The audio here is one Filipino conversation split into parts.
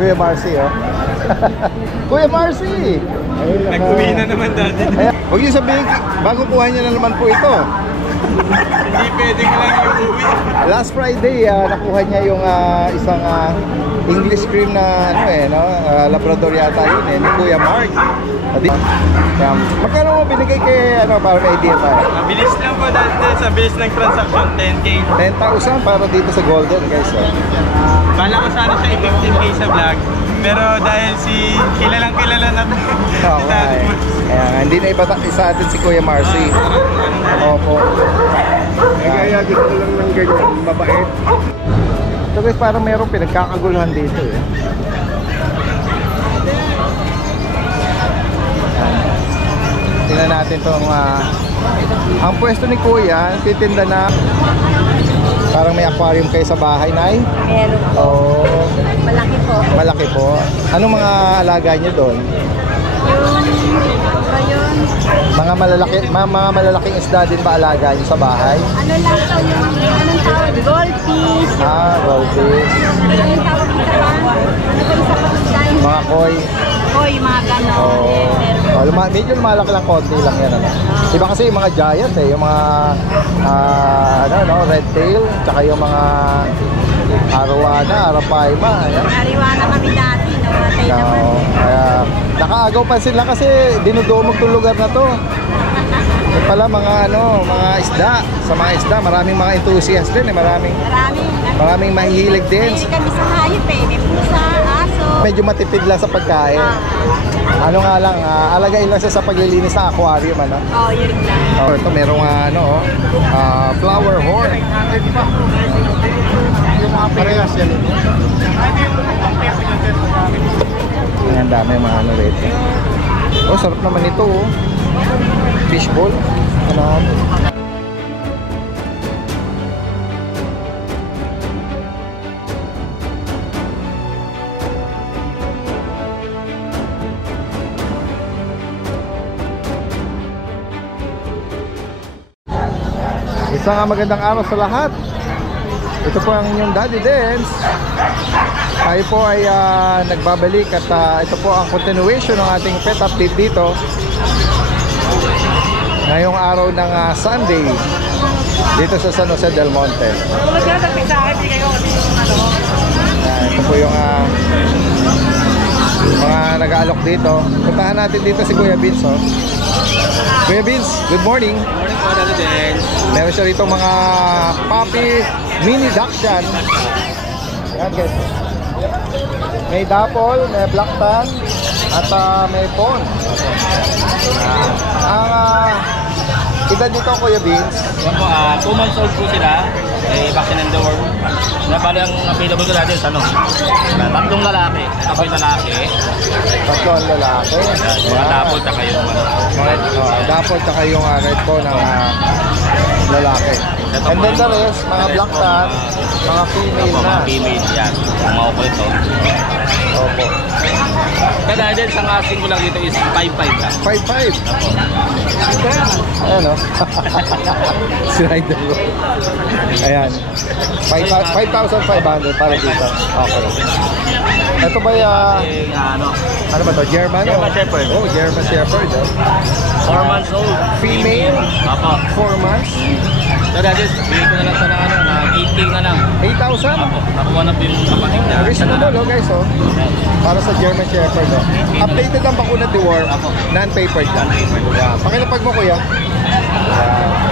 Kuya Marcy, oh. Kuya Marcy! Nag-uwi na naman dati. Huwag niyo sabihin, bago kuha niya na naman po ito. Hindi pwedeng lang yung uwi. Last Friday, nakuha niya yung isang English cream na Labrador yata yun ni Kuya Mark. Magkano mo binigay kay para may idea tayo? Mabilis lang po dati sa bilis ng transaction, 10K. 10,000 para dito sa Golden, guys. Bala ko sana siya 15K sa vlog. Pero dahil kilalang kilala na to. Okay. Kaya hindi na iba sa atin si Kuya Marcy. Opo. Kaya gusto ko lang ng ganyan, mabait. So guys, parang mayroong pinagkakaguluhan dito eh. Tingnan natin itong ang pwesto ni Kuya, titinda na parang may aquarium kayo sa bahay, Nay? Meron po. Oh. Malaki po. Malaki po. Anong mga alaga niyo doon? Yun. Mga malalaking isda din ba alaga niyo sa bahay? Ano lang to yung, anong tawag? Goldfish. Goldfish. Anong tawag dito ba? Ano ba yung sa Mga koi. Koi, mga ganon. Medyo malaki lang, konti lang yan. Iba kasi yung mga giant yung mga red tail, tsaka yung mga arapaima. Ariwana kami dati, namatay naman. Kaya nakaagaw pa sila kasi dinudumog itong lugar na to. Ito pala mga isda. Sa mga isda, maraming mga enthusiast din maraming mahihilig din. Mahilig kami sa hayop may pusa, aso. Medyo matipid lang sa pagkain. Ano nga lang, alagain lang siya sa paglilinis ng aquarium, yun lang. Ito merong flower horn. Parehas yan. Ang dami mga rito. Sarap naman ito, fishball. Isang magandang araw sa lahat. Ito po ang inyong Daddy Dance. Tayo po ay nagbabalik at ito po ang continuation ng ating pet update dito ngayong araw ng Sunday dito sa San Jose del Monte. Ito po yung mga nag-aalok dito. Puntahan natin dito si Kuya Vince. Kuya Vince, good morning. Morning po, Daddy Dance. Meron siya rito mga puppy mini dachshund. Yan guys. May dapple, may black tan, at may fawn. Ang edad nito, Kuya Vince? Yan po, 2 months old po sila. May vaccine and the worm. Bali ang available ko natin sa tatlong lalaki. Ito po yung lalaki. Tatlong lalaki. Mga dapple tsaka yung dapple tsaka yung red po ng lalaki. And then the rest, mga black tan, mga female na. Mga female yan. Mga kulit to. Opo. Kaya dahil sa asking ko lang dito is 5'5 lang. 5'5". Ayan o. Si Rider. Ayan. 5,500 para dito. Okay. Ito ba ano ba to? German? German Shepherd. Oh, German Shepherd. 4 months old. Female? Apo. 4 months? So dahil bigay ko na lang sa na 8K na lang. 8,000? Apo. Nakuha na po yung kapatid na. Reasonable guys para sa German Shepherd Updated ang bakuna deworm. Non-papered lang. Pakilapag mo, Kuya.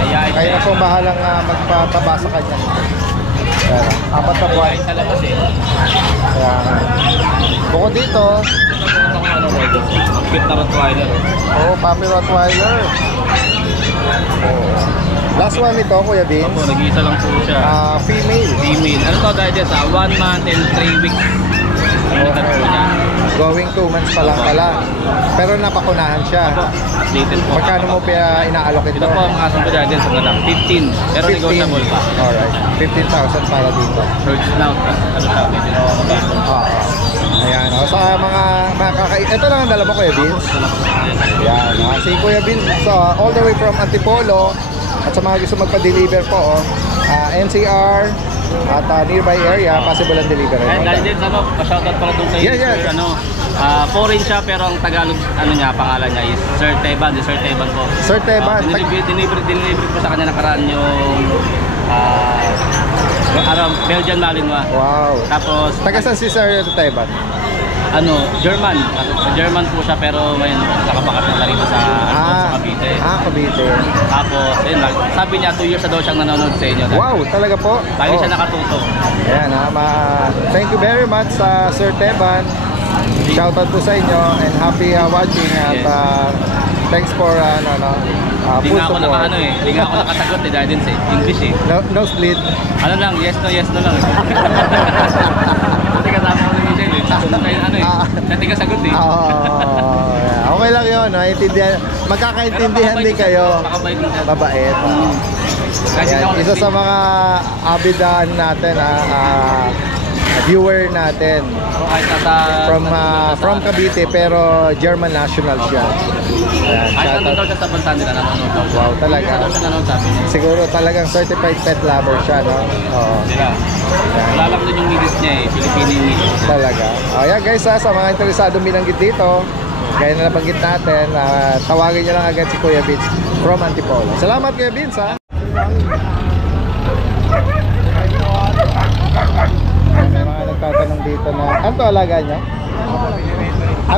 Kaya na po bahalang magpataba sa kanya. 4 na buwan. Sa labas Kaya bukod dito, ang cute na Rottweiler. puppy Rottweiler. Last one nito, Kuya Vince. Opo, nag-iisa lang po siya. Female. Female. Ano to dahil sa 1 month and 3 weeks. Edad po niya. Going 2 months pa lang pala. Pero napakunahan siya. Updated po. Magkano mo pa inaalok ito? Ito po ang asang ko dahil sa lang. 15. Pero 15. negotiable pa. Alright. 15,000 para dito. Short snout. Ano siya? Medyo Ayan. Sa mga ito lang ang dala mo, Kuya Vince. Ayan. Si Kuya Vince all the way from Antipolo. At sa mga gusto magpa-deliver po, NCR at nearby area, possible ang delivery. And dahil din, pa-shoutout pala doon sa Yeah, Sir, yeah. foreign siya pero ang Tagalog, pangalan niya is Sir Teban, Sir Teban po. Sir Teban. Delivery po sa kanya nakaraan yung Belgian Malinois. Wow. Tapos, Taga saan si Sir Teban? German. Sa German po siya pero ngayon nakapakat na rito sa Cavite. Cavite. Tapos, yun, sabi niya 2 years na daw siyang nanonood sa inyo. Wow, talaga po. Lagi siya nakatutok. Ayan, thank you very much sa Sir Teban. Shoutout po sa inyo and happy watching at thanks for Hindi full nga ako support. hindi nga ako nakasagot dahil din sa English eh. No split. Ano lang, yes no lang. Kasi kasama ko ni Michelle eh. Siya tigasagot eh. Okay lang yun, no? Magkakaintindihan din kayo. Makabait din siya. Mabait. Kasi Ayan, ako isa sa mga abidan natin, viewer natin kahit nasa from Cavite pero German national siya. Ayan, kahit nandun daw shoutout. siya sa bansa nila, nanonood daw. Wow, talaga. Isa daw siya nanonood sabi niya. Siguro talagang certified pet lover siya, no? Oo. Sila. Wala lang doon yung milis niya eh. Pilipino yung milis. Talaga. Ayan guys, sa mga interesadong binanggit dito, gaya na nabanggit natin, tawagin nyo lang agad si Kuya Vince from Antipolo. Salamat Kuya Vince, ha? May mga nagtatanong dito na, ano to alaga nyo?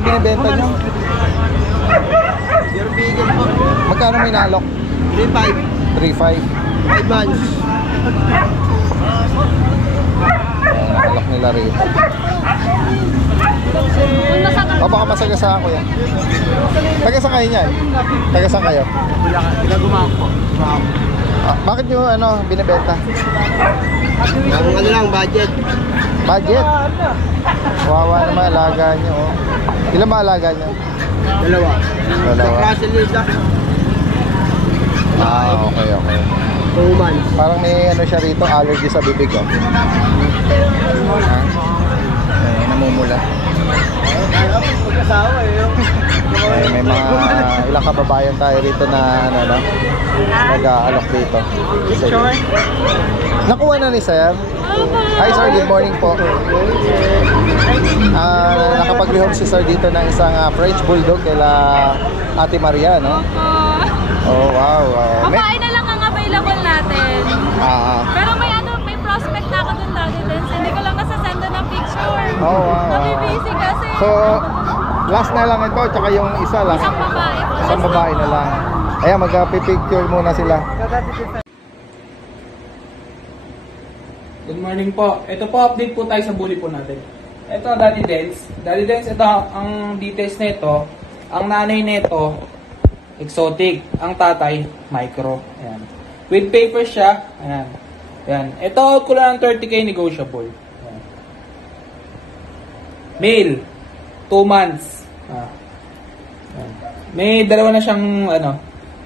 Binibenta nyo? Your vegan po. Magkano may nalok? 3.5. 3.5. 5 months. Nalok nila rito. O baka masagasaan ko yan. Taga saan kayo niyan? Taga saan kayo? Pinagumako po. Bakit nyo binibenta? Ang lang, budget. Budget? Wawa naman alaga nyo. Ilan ba alaga nyo? Dalawa. Dalawa. Russell yung duck. Okay. 2 months. Parang may siya rito, allergy sa bibig. Namumula. Magkasawa May mga ilang kababayan tayo rito na nag-aalok dito. Sige. Nakuha na ni Sir. Hi Sir, good morning po. Nakapaglihom si Sir dito ng isang French Bulldog kila Ate Maria, no? Oh, wow. Babae na lang ang available natin. Ah. Pero may prospect na ako dun dati din. So, hindi ko lang masasenda ng picture. Oh, wow. Nabibisi kasi. So, last na lang ito, tsaka yung isa lang. Isang babae po. Isang babae na lang. Ayan, mag-picture muna sila. Good morning po. Ito po, update po tayo sa bully po natin. Ito, Daddy Dance. Daddy Dance, ito ang details nito. Ang nanay nito, exotic. Ang tatay, micro. Ayan. With paper siya. Ayan. Ayan. Ito, out ko lang ng 30k negotiable. Ayan. Male, 2 months. Ayan. May dalawa na siyang,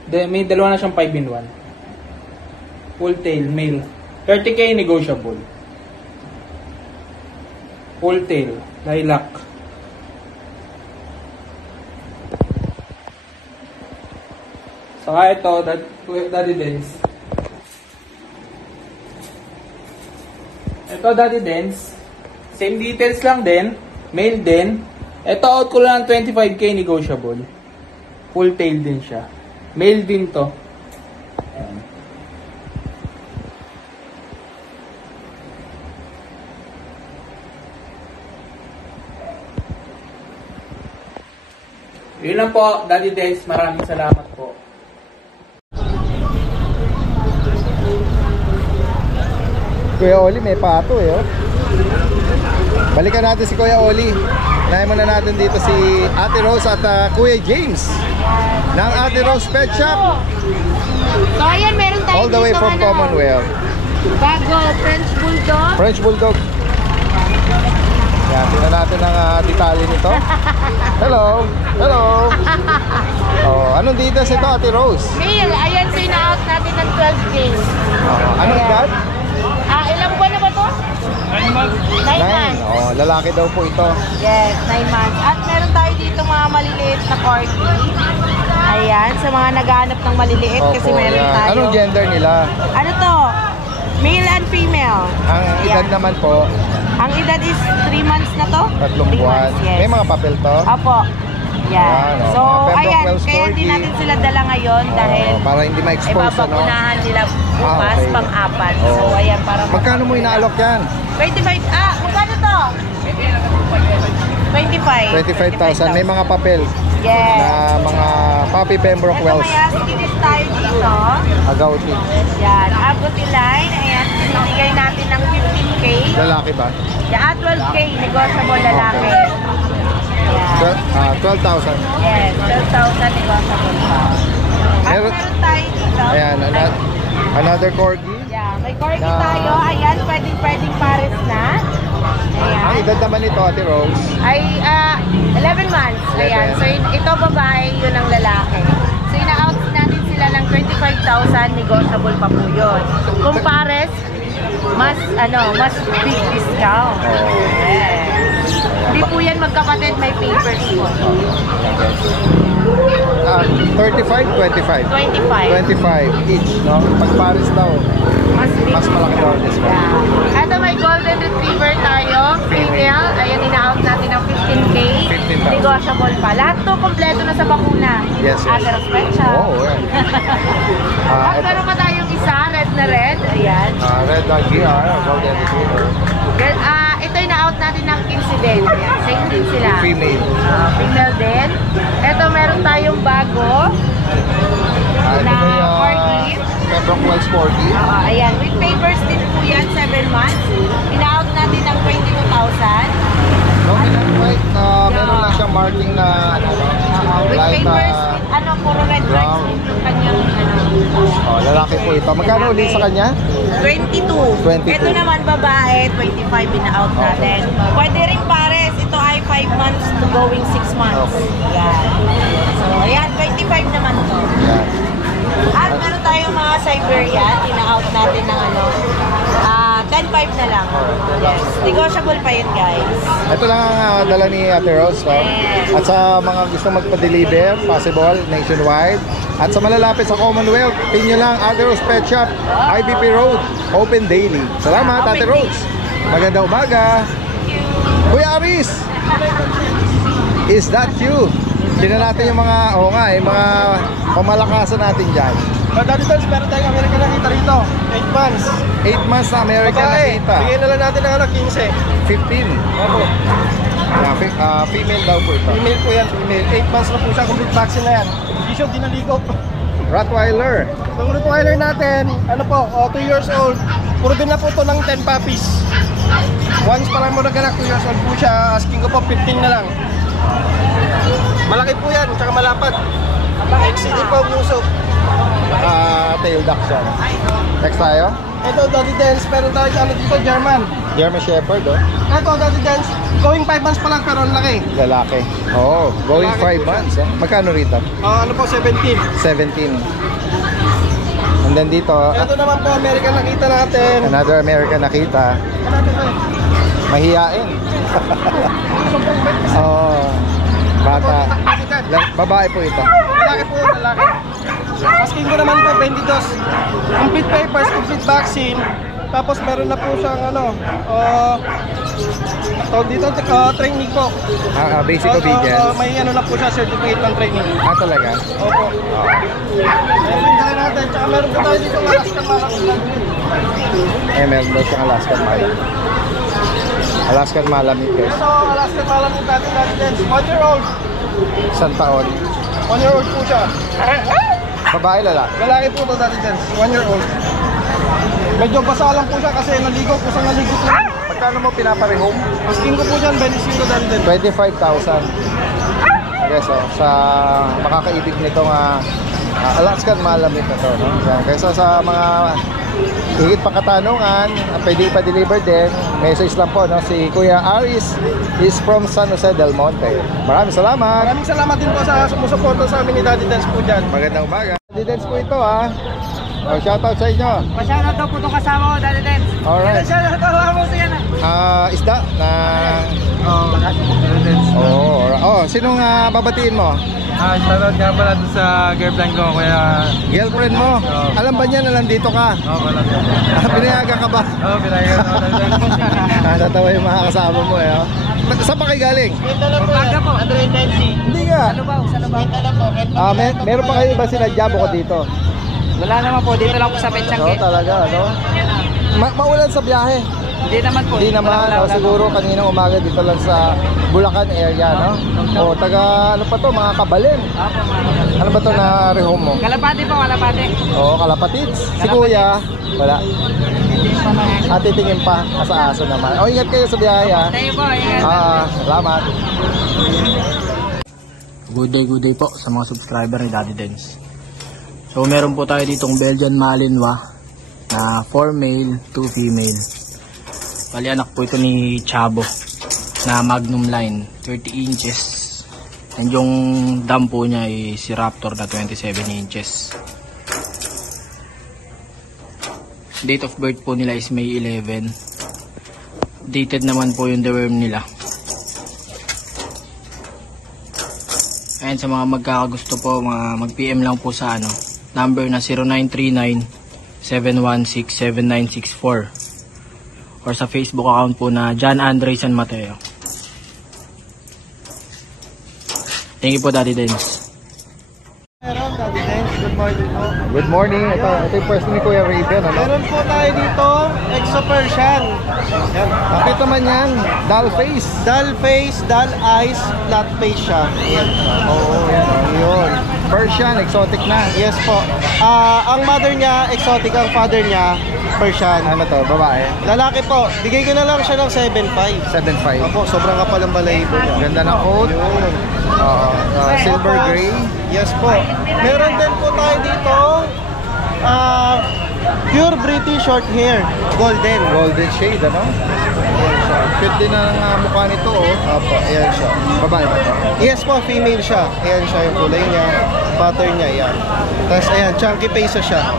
may dalawa na siyang 5-in-1. Full tail, male. 30k negotiable. Full tail, lilac. Saka ito, Daddy Dance. Ito, Daddy Dance. Same details lang din. Male din. Ito, out ko lang ng 25k negotiable. Full tail din siya. Male din to. Ayan. Yun lang po, Daddy Dance. Maraming salamat po. Kuya Oli, may pato oh. Balikan natin si Kuya Oli. Nahin muna natin dito si Ate Rose at Kuya James ng Ate Rose Pet Shop. So, ayan, meron tayo All the way dito, from Commonwealth. Bago, French Bulldog. French Bulldog. Yan, tingnan natin ang detalye nito. Hello. Hello. Oh, anong details ito, Ate Rose? Male, ayan, so ina-out natin ng 12 days. Anong edad? Ilang buwan na ba to? 9 months. 9. Oh, lalaki daw po ito. Yes, 9 months. At meron tayo dito mga maliliit na corgi. Ayan, sa mga naghahanap ng maliliit kasi Opo, meron yan. tayo. Anong gender nila? Ano to? Male and female. Ang edad Ayan. naman po, Ang edad is 3 months na to? 3 3 buwan. months, yes. May mga papel to? Opo. Yan, Yan. oh, So, mga Pembroke ayan, Wells kaya hindi corgi. natin sila dala ngayon dahil Oh, para hindi ma-expose, ano? ibabakunahan nila bukas okay. pang-apat. So, Oh. ayan, para Magkano mo inaalok yan? 25, magkano to? 25. 25,000. May mga papel Yes. na mga Puppy Pembroke Ito Wells. may askinis tayo dito. Agouti. Yan, Agouti line. Ayan, sinibigay natin ng 15K. Lalaki ba? Yan, 12K, negotiable lalaki. Yan. 12,000. Yes, 12,000 negotiable pa. At Meron- meron tayo dito. Ayan, another corgi. Yeah, may corgi Na- tayo. Ayan, pwedeng pares na. Ang Ayan. edad naman nito, Ate Rose. Ay, 11 months. Ayan. 11. So, ito babae, yun ang lalaki. So, ina-out natin sila ng 25,000, negotiable pa po yun. Kung pares, mas big discount. Oh. Yes. Hindi po yan magkapatid, may papers po. 35, 25. 25. 25 each, no? Pag Paris daw, Mas big. mas malaki daw ang discount. Yeah. Ito may golden retriever tayo, female. Ayan, ina-out natin ng 15K. 15,000. Negotiable pa. Lahat to kompleto na sa bakuna. Yes, yes. After special. Oh, yeah. At meron pa tayong isa, red na red. Ayan. Red Dog GR, Golden Retriever. Ito yung na-out natin ng 15 din. Ayan, same din sila. Female. Female din. Ito meron tayong bago. Ito Na yung corgi. Pembroke Wells corgi. Ayan, with papers din po yan, 7 months. Ina-out natin ng 22,000. Dominant white, meron lang siyang marking na With light, papers, puro red brown. flags yung kanyang, lalaki po ito. Magkano ulit sa kanya? 22. 22. Ito naman babae, 25 ina-out natin. Pwede rin pares. Ito ay 5 months to going 6 months. Okay. Yan. So, ayan, 25 naman to. Yan. At meron tayong mga Siberian, ina-out natin ng 10.5 na lang. Yes. Negotiable pa yun, guys. Ito lang ang dala ni Ate Rose. No? Yes. At sa mga gusto magpa-deliver, possible, nationwide. At sa malalapit sa Commonwealth, pin nyo lang Ate Rose Pet Shop, IBP Road, open daily. Salamat, Open Ate Rose. Magandang umaga. Kuya Aris, is that you? Tingnan natin yung mga, mga pamalakasan natin dyan. Dati tals, meron tayong American nakita rito. 8 months. 8 months na American nakita. Bigyan na lang natin ng 15. 15. Opo. Female daw po ito. Female po yan, female. 8 months na po siya, complete vaccine na yan. Hindi siya dinaligop. Rottweiler. Itong Rottweiler natin, 2 years old. Puro din na po ito ng 10 puppies. Once pa lang mo naganak, 2 years old po siya. Asking ko po, 15 na lang. Malaki po yan, tsaka malapad. XCD po ang uso. Tail duck siya. Next tayo. Ito, Daddy Dance, pero tayo dito, German. German Shepherd, oh. Ito, Daddy Dance, going 5 months pa lang pero ang laki. Lalaki. Oo, going Lalaki 5 po months. Oh. Magkano rito? 17. 17. And then dito, Ito naman po, American nakita natin. another American nakita. Mahiyain. Oo. Bata. Babae po ito. Lalaki po, lalaki. Asking ko naman po, 22. Complete papers, complete vaccine. Tapos meron na po siyang tawag dito, training po. Basic obedience. May na po siya, certificate ng training. Talaga? Opo. Meron din tayo natin. Tsaka meron po tayo dito ng Alaskan Malamute. Meron daw siyang Alaskan Malamute. Alaskan Malamute, guys. Ito, Alaskan Malamute natin natin. 1 year old. Isang taon. 1 year old po siya. Babae, lalaki. Lalaki po ito dati dyan. 1 year old. Medyo basa lang po siya kasi naligo. Kusang naligo po. Magkano mo pinaparehome? Asking ko po dyan, 25 dati dyan. 25,000. Okay, so sa makakaibig nitong Alaskan Malamute na to, no? Yan. Kaysa sa mga higit pa katanungan, pwede pa-deliver din. Message lang po, no? Si Kuya Aris is from San Jose del Monte. Maraming salamat. Maraming salamat din po sa sumusuporta sa amin ni Daddy Dance po dyan. Magandang umaga. Daddy Dance po ito, ha. Oh, shoutout sa inyo. Pa-shoutout daw po itong kasama ko, Daddy Dance. Alright. Shoutout daw mo sa yan. Isda na... sinong babatiin mo? Shoutout nga pala doon sa girlfriend ko, kaya... Girlfriend mo? Alam ba niya na nandito ka? wala. Pinayagan ka ba? Pinayagan ako. Natatawa yung mga kasama mo eh. Oh. Saan pa kayo galing? Pampaga po. Hindi nga. Sa Lubaw. Meron pa kayo ba sinadya ko dito? Wala naman po, dito lang po sa Petsang. Oo, talaga, ano? Maulan sa biyahe. Hindi naman po. Hindi naman, siguro kaninang umaga dito lang sa Bulacan area, no? O, taga, ano pa to, mga Kabalin. Ano ba to na rehome mo? Kalapati po, kalapati. Oo, Kalapatids. Si Kuya, wala. Titingin pa, asa-aso naman. O, ingat kayo sa biyahe, ha? Tayo po, ingat. Salamat. Good day po sa mga subscriber ni Daddy Dance. So meron po tayo ditong Belgian Malinois na 4 male, 2 female. Bali anak po ito ni Chabo na Magnum line, 30 inches. And yung dam po niya ay si Raptor na 27 inches. Date of birth po nila is May 11. Dated naman po yung deworm nila. And sa mga magkakagusto po, mag-PM lang po sa number na 0939-716-7964 or sa Facebook account po na John Andre San Mateo. Thank you po, Daddy Dance. Daddy Dance, good morning po. Good morning. Ito yung pwesto ni Kuya Raven, ano? Meron po tayo dito, Exo Persian. Yan. Bakit naman yan? Doll face. Dull face, dull eyes, flat face siya. Yan. Oo, yan. Yun. Persian, exotic na. Yes po. Ang mother niya, exotic. Ang father niya, Persian. Ano to, babae? Lalaki po. Bigay ko na lang siya ng 7.5. 7.5. Opo, sobrang kapal ang balahibo niya. Ganda ng coat. Yun. Silver Tapos, gray. Yes po. Meron din po tayo dito, pure British short hair. Golden. Golden shade, ano? Ayan siya. Cute din ang mukha nito, oh. Opo, ayan siya. Babae ba ito? Yes po, female siya. Ayan siya yung kulay niya, pattern niya, ayan. Tapos ayan, chunky face siya.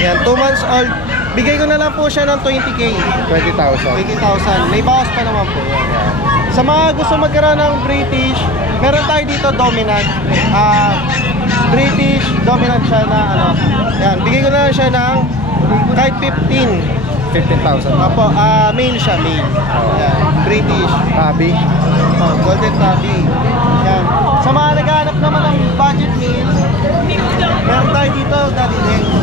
Ayan, 2 months old. Bigay ko na lang po siya ng 20k. 20,000. 20,000. May bawas pa naman po. Ayan. Sa mga gusto magkaroon ng British, meron tayo dito dominant. British dominant siya na Ayan, bigay ko na lang siya ng kahit 15. 15,000. Apo, male siya, male. Ayan, British. Tabi. Golden tabby. Yan. Sa mga naghahanap naman ng budget meal, meron tayo dito, Daddy Dance.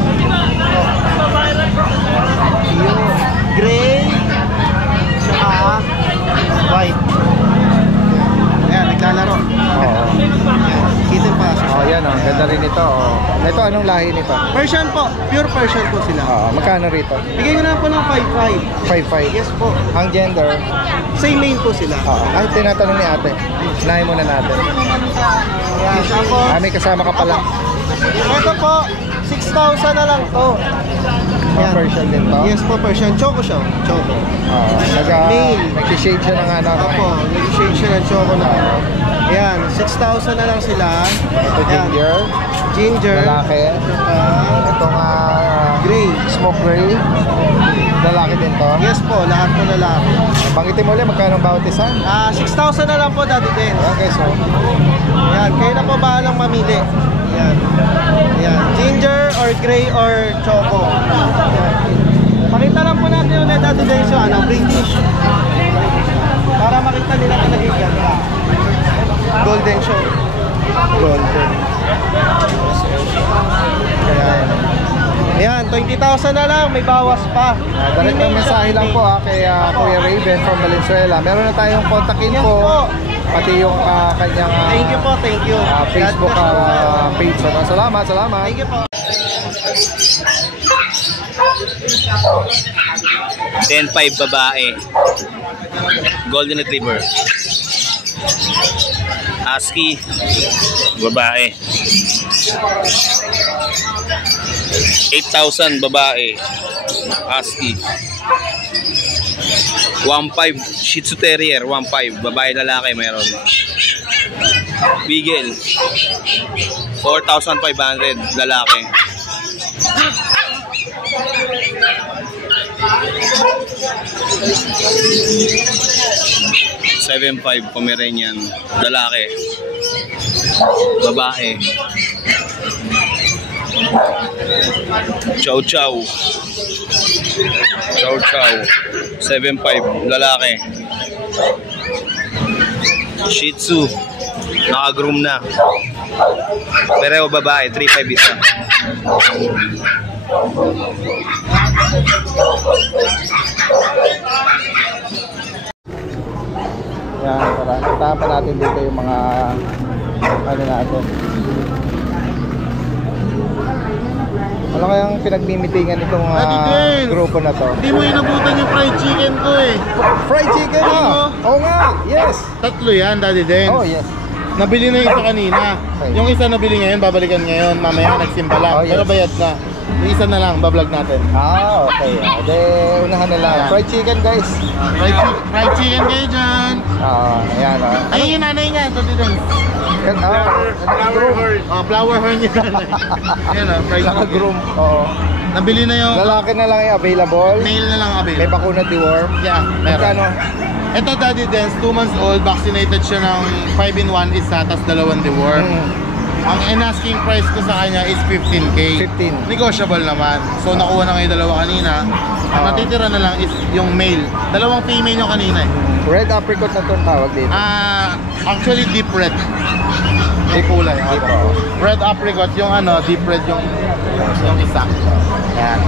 Yung gray, saka white. Ayan, naglalaro. Oo. Kita pa. Yan, oh. Ganda rin ito, oh. Ito, anong lahi nito? Persian po. Pure Persian po sila. Magkano rito? Bigay ko na po ng 5.5. 5.5. Yes po. Ang gender? Same name po sila. Ay, tinatanong ni ate. Sinahin muna natin. Ayan. Tapos, May kasama ka pala. ito po, 6,000 na lang to. Mga Persian din to? Yes po, Persian. Choco siya. Choco. Male. Nag-shade siya ng Opo, nag-shade siya ng choco na. Ayan, 6,000 na lang sila. Ito ginger. Ginger. Lalaki. Itong Gray. smoke gray. Lalaki din to. Yes po, lahat po lalaki. Banggitin mo ulit, magkano bawat isa? 6,000 na lang po, Daddy Dance. Okay, so. Ayan, kayo na po bahalang mamili. Ayan. Ayan, ginger or gray or choco. Ayan. Pakita lang po natin ulit, Daddy Dance, yung British. Para makita nila kung naging ganda. Golden show. Golden. Ayan, 20,000 na lang, may bawas pa. Direct na mensahe lang po kay Kuya Raven from Valenzuela. Meron na tayong contact info. Pati yung kanyang Thank you po, thank you. Facebook page. Salamat. Thank you po. 10-5 babae. Golden Retriever. Husky. Babae. 8,000 babae. Husky. 1.5 Shih Tzu Terrier. 1.5 babae lalaki mayroon. Beagle. 4,500 lalaki. 7'5", Pomeranian, lalaki, babae. Chow Chow, 7'5", lalaki. Shih Tzu, naka-groom na. Pareho babae, 3'5" isa. Yan, tara. Puntahan pa natin dito yung mga ano natin. Ano kayang pinagmimitingan itong grupo na to? Hindi mo inabutan yung fried chicken ko eh. Fried chicken ah! Oo nga! Yes! Tatlo yan, Daddy Den. Oh yes. Nabili na yung isa kanina. Okay. Yung isa nabili ngayon, babalikan ngayon. Mamaya nagsimba lang. Oh, yes. Pero bayad na. Yung isa na lang, bablog natin. Ah, okay. De, unahan na lang. Fried chicken guys. Fried chicken kayo dyan. Ayan Ayun yung nanay niya, Daddy Den. groom. Flower horn yung nanay. Ayan o, fried chicken. Naka-groom. Oo. Nabili na yung Lalaki na lang yung available. male na lang May available. bakuna deworm. Yeah, meron. Magkano? Ito Daddy Dance, 2 months old, vaccinated siya ng 5-in-1 isa, tas 2 deworm. Ang asking price ko sa kanya is 15K. 15. Negotiable naman. So nakuha na ngayon dalawa kanina. Ang natitira na lang is yung male. Dalawang female yung kanina eh. Red apricot na itong tawag dito. Actually deep red. May kulay. Deep, Opo. Red apricot yung ano, deep red yung isa. Yan.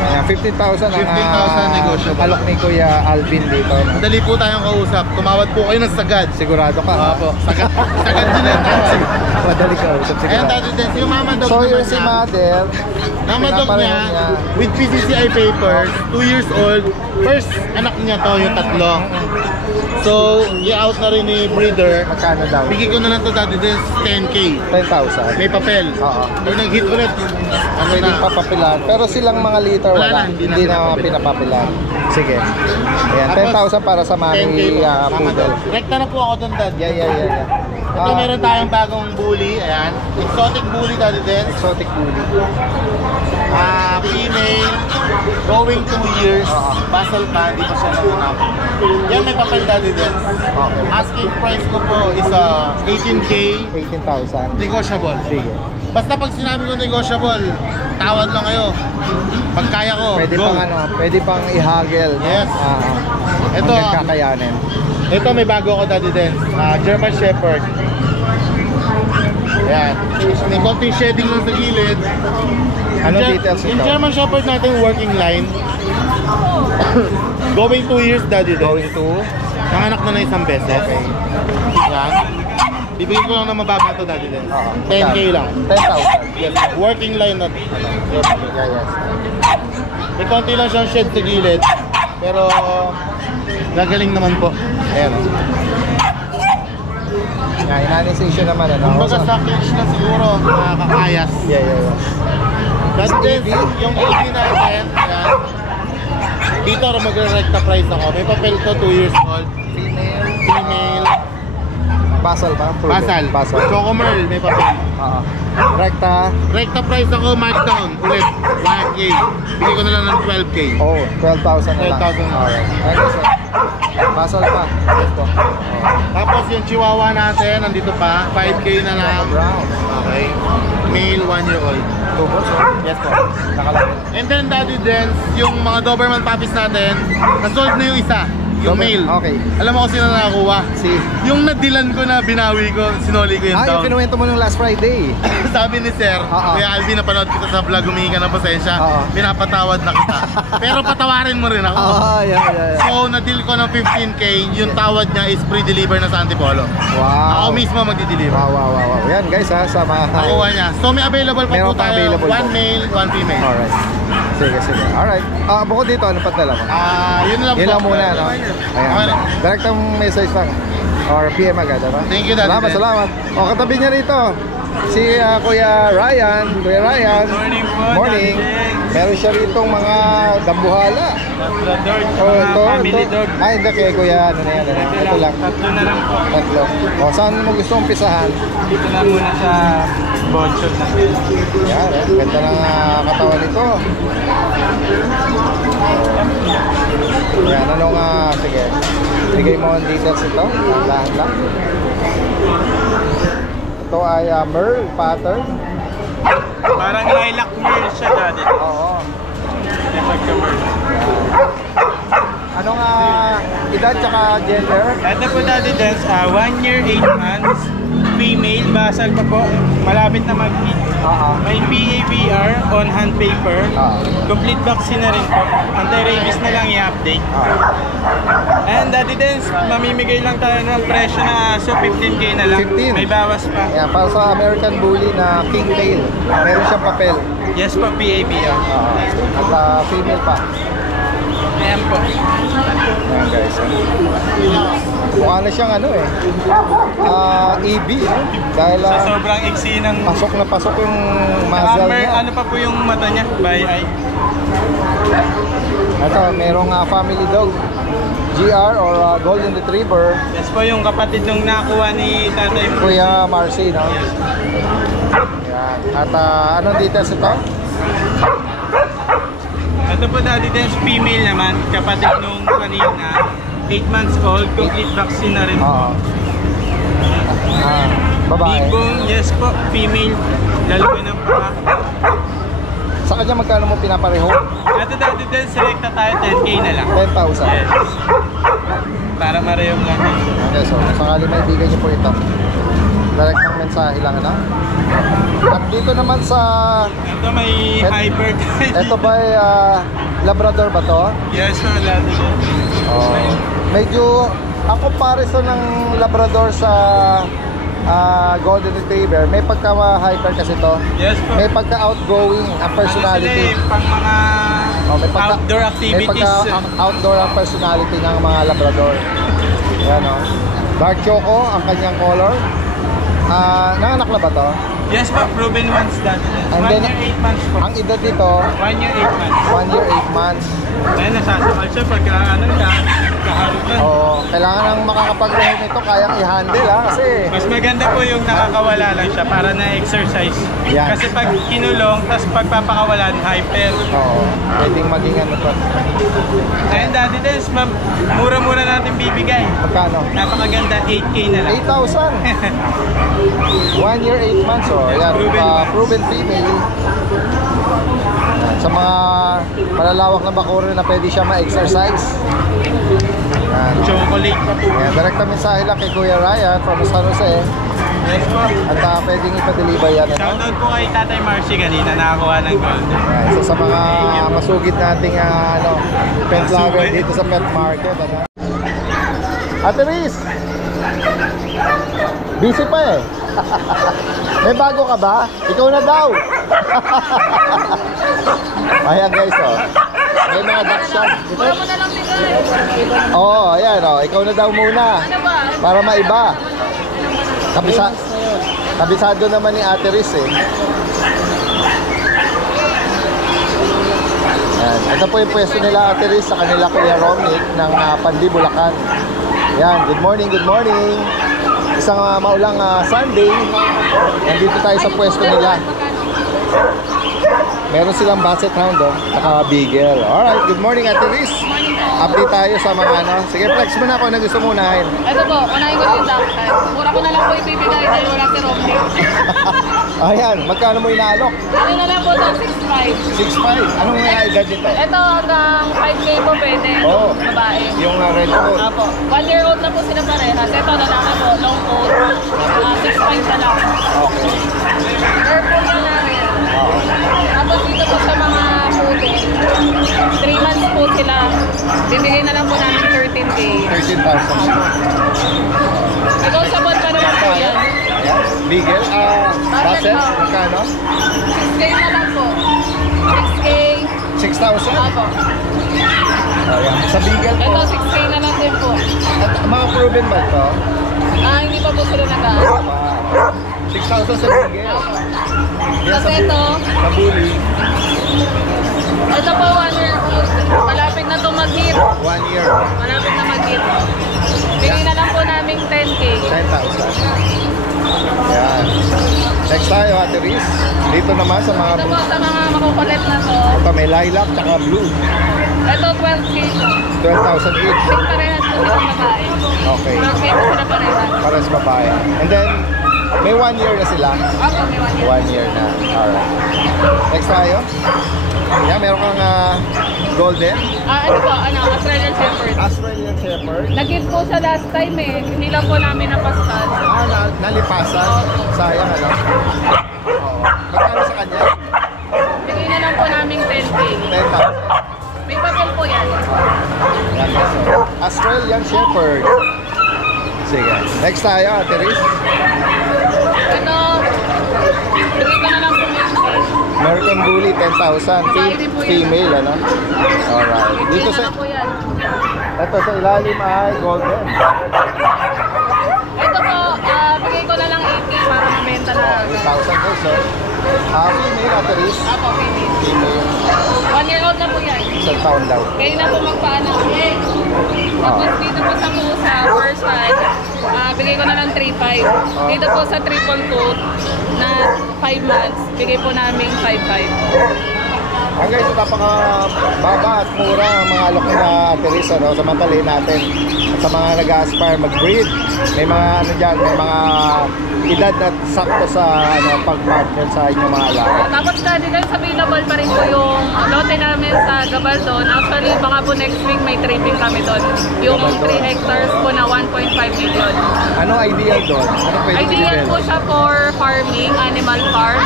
Ayan, 15,000 ang 15,000 negotiable. alok ni Kuya Alvin dito. No? Madali po tayong kausap. Tumawad po kayo ng sagad. Sigurado ka. ha? Opo. Sagad din yung tawad. Madali ka usap Ayan sigurado. Daddy Dance, yung mama dog So naman yung si niya. Mother, Mama dog pinapareho niya, with PCCI papers, 2 years old. First anak niya to, yung tatlo. So, i-out na rin ni breeder. magkano daw? Bigay ko na lang to Daddy Dance, 10K. 10,000. May papel. Oo. Pag nag-hit ulit, ano Pwede na. papapilan. Pero silang mga liter Wala wala. na, hindi Hindi na na pinapapilan. Sige. Ayan, 10,000 para sa 10K mami po, Mama poodle. dog. Rekta na po ako doon Dad. Yeah. Ito meron tayong bagong bully. Ayan. Exotic bully Daddy Dance. Exotic bully. Female, going 2 years, basal pa, hindi pa siya nanganak. Yan may papel Daddy Dance. Asking price ko po is 18K, 18,000. negotiable. Sige. Basta pag sinabi ko negotiable, tawad lang kayo. Pag kaya ko, Pwede go. pang pwede pang ihagel. No? Yes. Ito, Hanggang kakayanin. ito may bago ako Daddy Dance. German Shepherd. Ayan. May konting shedding lang sa gilid. Ano Yung details Yung ito? German Shepherd natin working line. Going 2 years Daddy Dance. Going to? Nanganak na isang beses. Okay. Yan. Bibigyan ko lang ng mababa to Daddy Dance. Oo. 10K lang. 10,000. Yes. Working line na. Yes. May konti lang siyang shed sa gilid. Pero gagaling naman po. Ayan. Yan, inanisation naman ano. Kumbaga sa cage na siguro nakakayas. Yeah. That's this, yung AV natin, yan. Dito magre-recta price ako. May papel to, 2 years old. Female. Basal ba? Basal. Chocomerl, may papel. Oo. Rekta. Recta price ako, markdown. Ulit, 1K. Bigay ko na lang ng 12K. Oh, 12,000 na lang. 12,000 na. Alright. Thank you, sir. Basal pa. Ito. Tapos yung chihuahua natin, nandito pa. 5K na lang. Brown. Okay. Male, 1 year old. Tubos, oh. Yes po. Nakalagay. And then Daddy Dance, yung mga Doberman puppies natin, na-sold na yung isa. Yung male. Okay. Alam mo kung sino nakakuha? Si. Yung nadilan ko na binawi ko, sinoli ko yung Yung down. kinuwento mo nung last Friday. Sabi ni Sir, Oo. Kuya Alvin, napanood kita sa vlog, humingi ka ng pasensya. Oo. Pinapatawad na kita. Pero patawarin mo rin ako. Yeah. So, na-deal ko ng 15K, yung tawad niya is pre-deliver na sa Antipolo. Wow. Ako mismo magdi-deliver. Wow. Yan guys ha, sama. Nakuha niya. So, may available pa Meron po pang tayo. available 1 po. male, 1 female. Alright. Sige. Alright. Bukod dito, ano pa dala mo? Yun lang Yun po. lang muna, no? Okay. Ayan. Direct ang message lang. Or PM agad, diba? Thank you, Daddy. Salamat. O, katabi niya rito. Si Kuya Ryan. Kuya Ryan. Morning. Meron siya rito mga dambuhala. Ito. Ay, hindi kay Kuya. Ano na yan? Ito lang. Tatlo na lang po. Tatlo. O, saan mo gusto umpisahan? Dito na muna sa Bonchon na. Yan, ganda ng katawan nito. Yan, Anong, sige. Bigay mo ang details ito. Lahat lang. Ito ay Merle pattern. Parang lilac mirror siya dati. Oo. Anong edad tsaka gender? Ito po dati dance, 1 year 8 months, female, basal pa po, malapit na mag-hit. May PABR on hand paper, complete vaccine na rin po, anti-rabies na lang i-update. And dati dance, mamimigay lang tayo ng presyo na aso, 15k na lang, 15? may bawas pa. Ayan, para sa American Bully na King Tail. Meron siyang papel. Yes po, PABR. At female pa. Ayan po. Ayan guys. Mukha na siyang ano EB. Dahil Sa sobrang iksi ng... pasok na pasok yung muzzle niya. Ano pa po yung mata niya? By eye. Ito, merong family dog. GR or Golden Retriever. Yes po, yung kapatid nung nakuha ni Tatay mo. Kuya Marcy, no? Yan. At anong details ito? Ito po dati din, female naman, kapatid nung kanina, 8 months old, complete vaccine na rin po. Babae. Big bone, yes po, female, lalaki ng paa. Sa kanya magkano mo pinapareho? Ito dati din, selecta tayo, 10k na lang. 10,000. Yes. Para marehong lang. Okay, so sakali may bigay niyo po ito. Direct ng mensahe lang, ano? At dito naman sa... Ito may hybrid. Ito ba ay Labrador ba to? Yes, sir, dati din. Medyo ang comparison ng Labrador sa Golden Retriever, may pagka-hyper kasi to. Yes po. May pagka-outgoing ang personality. Ano sila pang mga outdoor activities. May pagka-outdoor ang personality ng mga Labrador. Ayan o. Dark choco ang kanyang color. Nanganak na ba to? Yes po, proven ones dati. 1 And then, year 8 months po. Ang edad dito, 1 year 8 months. 1 year 8 months. Ngayon nasasakal siya pagka ano lang, kaharap lang. Oo, kailangan ng makakapag-rehome nito, kayang i-handle kasi Mas maganda po yung nakakawala lang siya para na-exercise. Yan. Kasi pag kinulong, tapos pagpapakawalan, hyper. oo, pwedeng maging ano to. Ngayon dati din, mura-mura natin bibigay. Magkano? Napakaganda, 8k na lang. 8,000. 1 year 8 months, oh. Ayan, proven female. Sa mga malalawak na bakuran na pwede siya ma-exercise. Ayan. Chocolate pa po. Ayan, direkta mensahe lang kay Kuya Ryan from San Jose. Yes po. At pwedeng ipa-deliver yan. Ano? Shoutout po kay Tatay Marcy kanina, nakakuha ng gold. Ayan, isa sa mga masugid nating pet lover dito sa pet market. Ano? Ate Riz! Busy pa eh. May bago ka ba? Ikaw na daw. Ayan guys, oh. May mga dachshund. Oo, ayan, oh. Ikaw na daw muna. Para maiba. Kabisado naman ni Ate Riz eh. Ayan. Ito po yung pwesto nila Ate Riz sa kanila Kuya Romnick ng Pandi, Bulacan. Ayan, good morning, good morning. Isang maulang Sunday. Nandito tayo sa pwesto nila. Meron silang Basset Hound, saka Beagle. Alright, good morning Ate Riz. Update tayo sa mga Sige, flex mo na ako na gusto mo unahin. Ito po, unahin ko yung dachshund. Mura ko na lang po ibibigay dahil wala si Romney. Ayan, magkano mo inaalok? Ano na lang po ito, 6'5". 6'5". Anong edad nito? Ito hanggang 5K po pwede. Oo. Babae. Yung red coat. Apo. 1 year old na po sila parehas. Ito lalaki po, long coat. 6'5" na lang. Okay. Purple na namin. Tapos dito po sa mga puti, 3 months po sila. Bibigay na lang po namin 13K. 13,000. Ikaw sa bot pa naman po yan. Ayan, Beagle. Basset, magkano? 6K na lang po. 6K. 6,000? Apo. Ayan, sa Beagle po. Ito 6K na lang din po. At mga proven ba ito? Hindi pa po sila nag-aarap. 6,000 sa Beagle. Yan Tapos ito, sa Bully. ito po 1 year old. Malapit na ito mag-hit. 1 year. Malapit na mag-hit. Bigay na lang po namin 10K. 10,000. Yan. Next tayo, Ate Riz. Dito naman sa mga Ito po sa mga makukulit na to. Ito may lilac tsaka blue. Ito 12K po. 12,000 each. Pink parehas po silang babae. Okay. 12K po sila parehas. Pares babae. And then, may 1 year na sila. Ako, may 1 year. 1 year na. Alright. Next tayo. Yeah, meron kang golden. Ano po, Australian Shepherd. Australian Shepherd. Nag-give po sa last time eh. Hindi lang po namin napastan. Nalipasan. Sayang, ano? Oo. Magkano sa kanya? Bigay na lang po namin 10K. 10,000. May papel po yan. Yan, so, Australian Shepherd. Sige. Next tayo, Ate Riz. Ito, bigay ko na lang po 10K. American Bully, 10,000. Female, ano? Alright. Dito sa... na po yan. Ito sa ilalim ay golden. Ito po, bigay ko na lang 8K para mabenta na. 1,000 pesos. Female, Ate Riz. Ako, female. Female. 1 year old na po yan. Isang taon daw. Kayo na po magpaano. Tapos dito po sa pusa, first time, bigay ko na lang 3.5. Dito po sa triple coat na 5 months, bigay po namin 5.5. Ang guys, napaka-baba at mura ang mga alok na Ate Riz, ano, sa matali natin. At sa mga nag-aspire mag-breed, may mga ano dyan, may mga edad na sakto sa ano, pag-partner sa inyong mga alaga. Tapos dati guys, available pa rin po yung lote namin sa Gabaldon. Actually, baka po next week may tripping kami doon. Yung 3 hectares po na 1.5 million. Ano ideal doon? Ano pwede Ideal i-develop? po siya for farming, animal farm,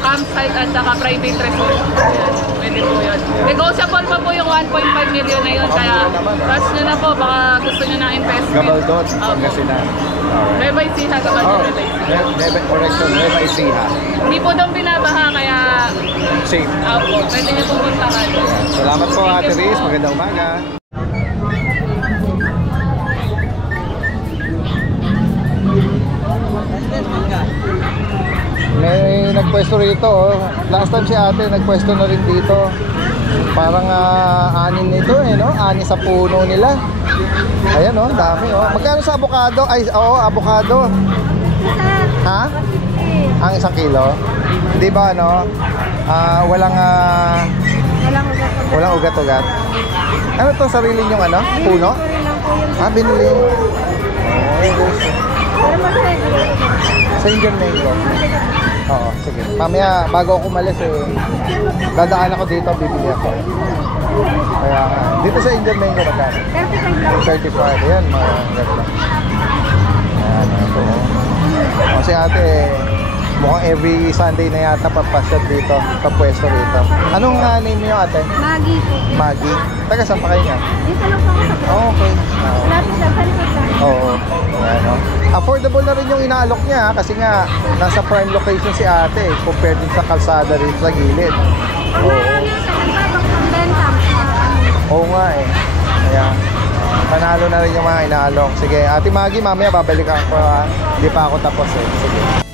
campsite at saka private resort. Ayan, pwede po yun. Negotiable pa po yung 1.5 million na yun. Kaya trust nyo na po, baka gusto nyo na investment. Gabaldon, Pangasinan. Nueva Ecija, Gabaldon, Nueva Ecija. Correction, Nueva Ecija. Hindi po doon binabaha, kaya Safe. pwede nyo po puntahan. Salamat po, Thank Ate you Riz. po. Magandang umaga. May nagpwesto rito, oh. Last time si ate nagpwesto na rin dito. Parang anin nito eh, no? Anin sa puno nila. Ayan, oh, dami, oh. Magkano sa avocado? Ay, oo, avocado. Ha? Ang 1 kilo? Di ba, ano? Walang ugat-ugat. Ano to, sarili nyong ano? Puno? Binili. Sa Indian mango. Oo, sige. Mamaya, bago ako umalis dadaan ako dito, bibili ako. Kaya dito sa Indian mango magkano? 35. Ayan, mga ganda. Ayan, ito. Kasi ate, mukhang every Sunday na yata papasyat dito, papwesto dito. Anong name niyo ate? Maggie po. Maggie. Taga saan pa kayo niya? Dito lang po ako sa Oh, okay. lapis lang, palikot lang. Oo. Ayan, no? Affordable na rin yung inaalok niya kasi nga nasa prime location si ate compared din sa kalsada rin sa gilid. Oo. Marami sa nagbabang pambenta. Oo nga eh. Kaya panalo na rin yung mga inaalok. Sige, Ate Maggie, mamaya babalik ako. Hindi pa ako tapos eh. Sige.